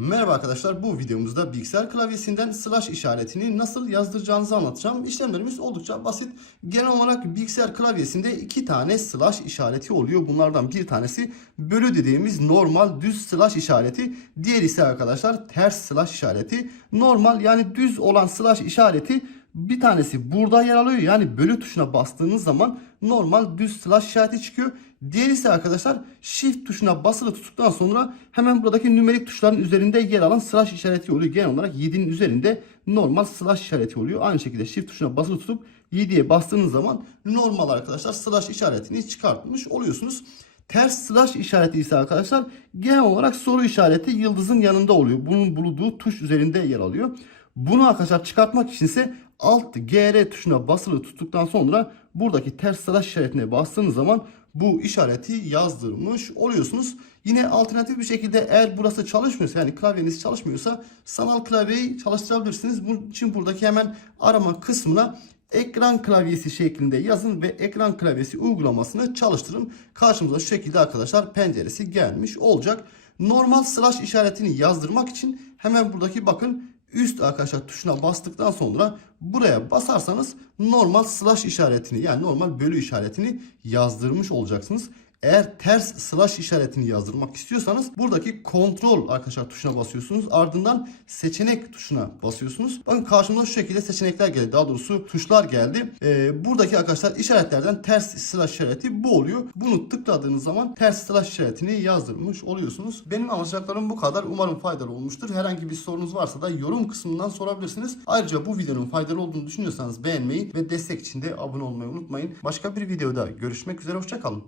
Merhaba arkadaşlar bu videomuzda bilgisayar klavyesinden slash işaretini nasıl yazdıracağınızı anlatacağım. İşlemlerimiz oldukça basit. Genel olarak bilgisayar klavyesinde iki tane slash işareti oluyor. Bunlardan bir tanesi bölü dediğimiz normal düz slash işareti. Diğer ise arkadaşlar ters slash işareti. Normal yani düz olan slash işareti bir tanesi burada yer alıyor. Yani bölü tuşuna bastığınız zaman normal düz slash işareti çıkıyor. Diğeri ise arkadaşlar shift tuşuna basılı tuttuktan sonra hemen buradaki nümerik tuşların üzerinde yer alan slash işareti oluyor. Genel olarak 7'nin üzerinde normal slash işareti oluyor. Aynı şekilde shift tuşuna basılı tutup 7'ye bastığınız zaman normal arkadaşlar slash işaretini çıkartmış oluyorsunuz. Ters slash işareti ise arkadaşlar genel olarak soru işareti yıldızın yanında oluyor. Bunun bulunduğu tuş üzerinde yer alıyor. Bunu arkadaşlar çıkartmak için ise Alt GR tuşuna basılı tuttuktan sonra buradaki ters slash işaretine bastığınız zaman bu işareti yazdırmış oluyorsunuz. Yine alternatif bir şekilde eğer burası çalışmıyorsa yani klavyeniz çalışmıyorsa sanal klavyeyi çalıştırabilirsiniz. Bunun için buradaki hemen arama kısmına ekran klavyesi şeklinde yazın ve ekran klavyesi uygulamasını çalıştırın. Karşımıza şu şekilde arkadaşlar penceresi gelmiş olacak. Normal slash işaretini yazdırmak için hemen buradaki bakın üst arkadaşlar tuşuna bastıktan sonra buraya basarsanız normal slash işaretini yani normal bölü işaretini yazdırmış olacaksınız. Eğer ters slash işaretini yazdırmak istiyorsanız buradaki kontrol arkadaşlar tuşuna basıyorsunuz. Ardından seçenek tuşuna basıyorsunuz. Bakın karşımıza şu şekilde seçenekler geldi. Daha doğrusu tuşlar geldi. Ee, buradaki arkadaşlar işaretlerden ters slash işareti bu oluyor. Bunu tıkladığınız zaman ters slash işaretini yazdırmış oluyorsunuz. Benim anlatacaklarım bu kadar. Umarım faydalı olmuştur. Herhangi bir sorunuz varsa da yorum kısmından sorabilirsiniz. Ayrıca bu videonun faydalı olduğunu düşünüyorsanız beğenmeyi ve destek için de abone olmayı unutmayın. Başka bir videoda görüşmek üzere. Hoşçakalın.